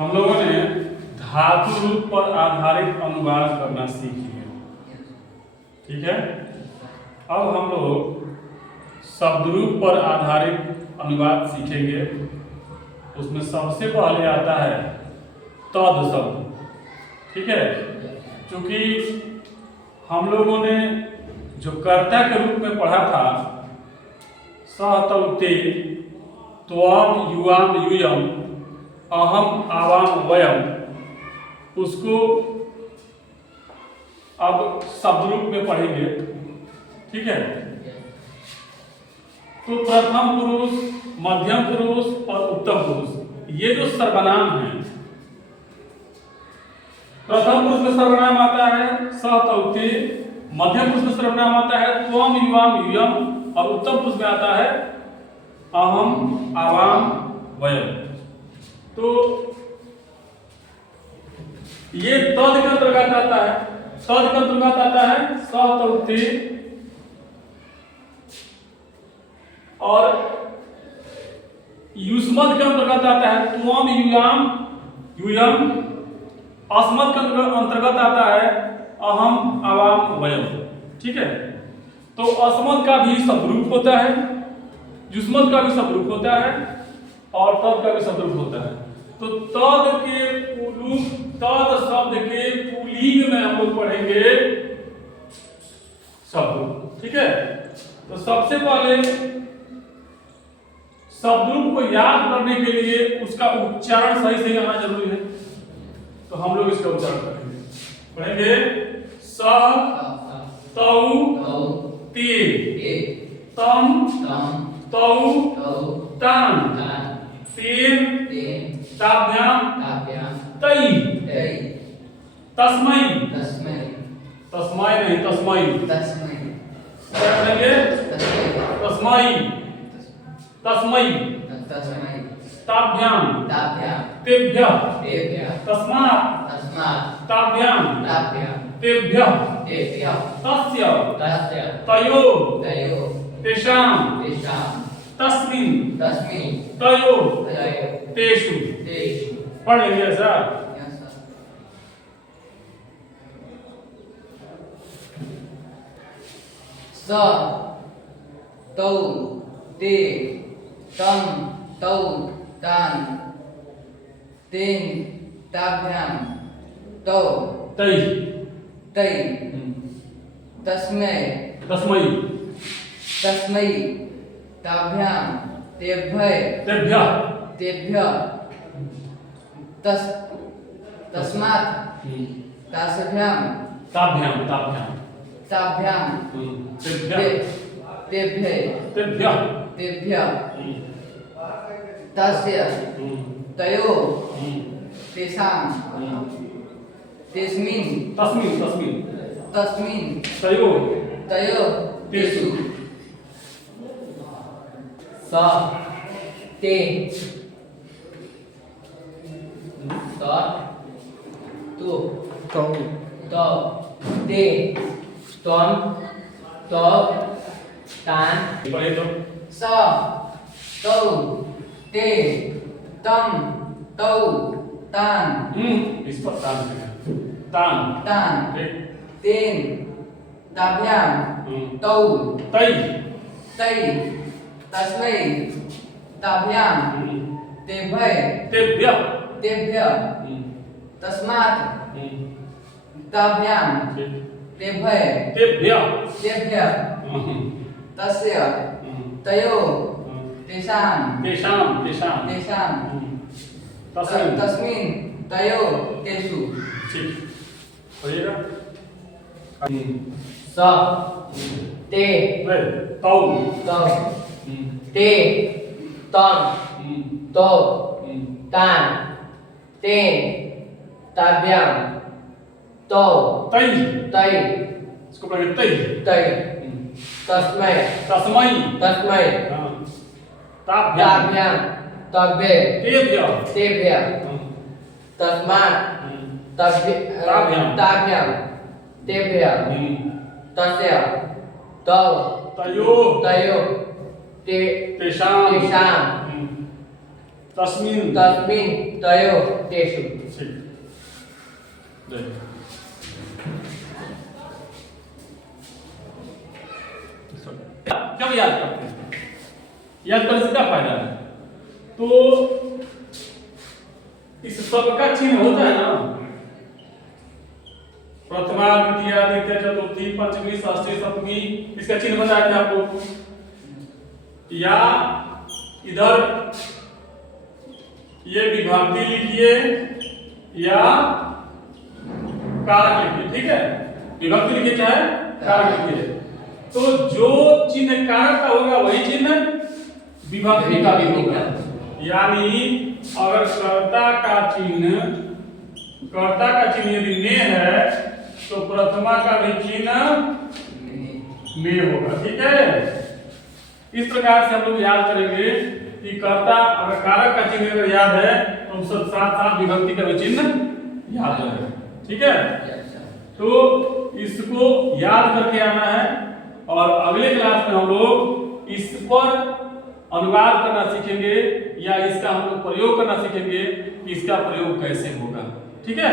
हम लोगों ने धातु रूप पर आधारित अनुवाद करना सीख लिया। ठीक है, अब हम लोग शब्द रूप पर आधारित अनुवाद सीखेंगे। उसमें सबसे पहले आता है तद शब्द। ठीक है, क्योंकि हम लोगों ने जो कर्ता के रूप में पढ़ा था सह तौ ते त्वम युवाम यूयम अहम आवाम वयम, उसको अब शब्द रूप में पढ़ेंगे। ठीक है, तो प्रथम पुरुष, मध्यम पुरुष और उत्तम पुरुष ये जो सर्वनाम है, प्रथम पुरुष में सर्वनाम आता है सह तौ ते, मध्यम पुरुष में सर्वनाम आता है त्वम युवाम यूयम और उत्तम पुरुष में आता है अहम आवाम वयम। तो ये तद के अंतर्गत आता है, तद के अंतर्गत आता है सह तौ ते, और युष्मद के अंतर्गत आता है त्वम युयाम यूयम, अस्मद के अंतर्गत आता है अहम आवाम वयम। ठीक है, तो अस्मद का भी शब्दरूप होता है, युष्मद का भी शब्दरूप होता है और तद का भी शब्दरूप होता है। तो तद के पुल्लिंग, तद शब्द के पुल्लिंग में हम लोग पढ़ेंगे शब्द। ठीक है, तो सबसे पहले शब्दरूप को याद करने के लिए उसका उच्चारण सही से आना जरूरी है। तो हम लोग इसका उच्चारण करेंगे, पढ़ेंगे स तौ ते तम तौ तान तेन ताभ्याम तै तस्मै, तस्मै नहीं तस्मै, क्या पढ़ेंगे तस्मै तस्मै ताभ्याम तेभ्यः तस्मात् ताभ्याम तेभ्यः तस्य तयोः तेषां तस्मिन् तयोः तेषु। पढ़ लेंगे ऐसा। स तौ ते तम तौ तान तेन ताभ्याम तौ तै तै तस्मै तस्मै ताभ्याम तेभ्यः तस्मात् ताभ्याम तेभ्यः तस्य तयोः तेषां तस्मिन् तयोः तेषु। स ते तु तौ ते त्वं तौ तान स तौ ते तम तौ तान इस पर तान तेन ताभ्याम तौ तै तस्मै ताभ्याम तेभ्यः तस्मात् ताभ्याम तेभ्यः तस्य तयोः तेषां तस्मिन् तयोः तेषु। ठीक पढ़िएगा। स ते तौ ते तम तौ तान तेन ताभ्याम तौ तै इसको पढ़ेंगे तै तस्मै ताभ्याम तेभ्यः तस्मात् ताभ्याम तेभ्यः तस्य तयोः तेषां तस्मिन तस्मिन् तयोः तेषु ठीक देख क्यों याद करते हैं? याद करने से क्या फायदा है? तो इस सब का चिन्ह होता है ना, प्रथमा द्वितीय तृतीय चतुर्थी पंचमी षष्ठी सप्तमी, इसका चिन्ह बताया था आपको। या इधर ये विभक्ति लिखिए या कारक लिखिए, ठीक है। विभक्ति लिखिए चाहे कारक लिखिए, तो जो चिन्ह कारक का होगा वही चिन्ह विभक्ति का भी होगा। यानी अगर कर्ता का चिन्ह यदि ने है तो प्रथमा का भी चिन्ह ने होगा, ठीक है। इस प्रकार से हम लोग याद करेंगे कि कर्ता अगर कारक का चिन्ह अगर याद है तो सब साथ साथ विभक्ति का भी चिन्ह याद रहेगा, ठीक है। तो इसको याद करके आना है और अगले क्लास में हम लोग इस पर अनुवाद करना सीखेंगे या इसका हम लोग प्रयोग करना सीखेंगे कि इसका प्रयोग कैसे होगा, ठीक है।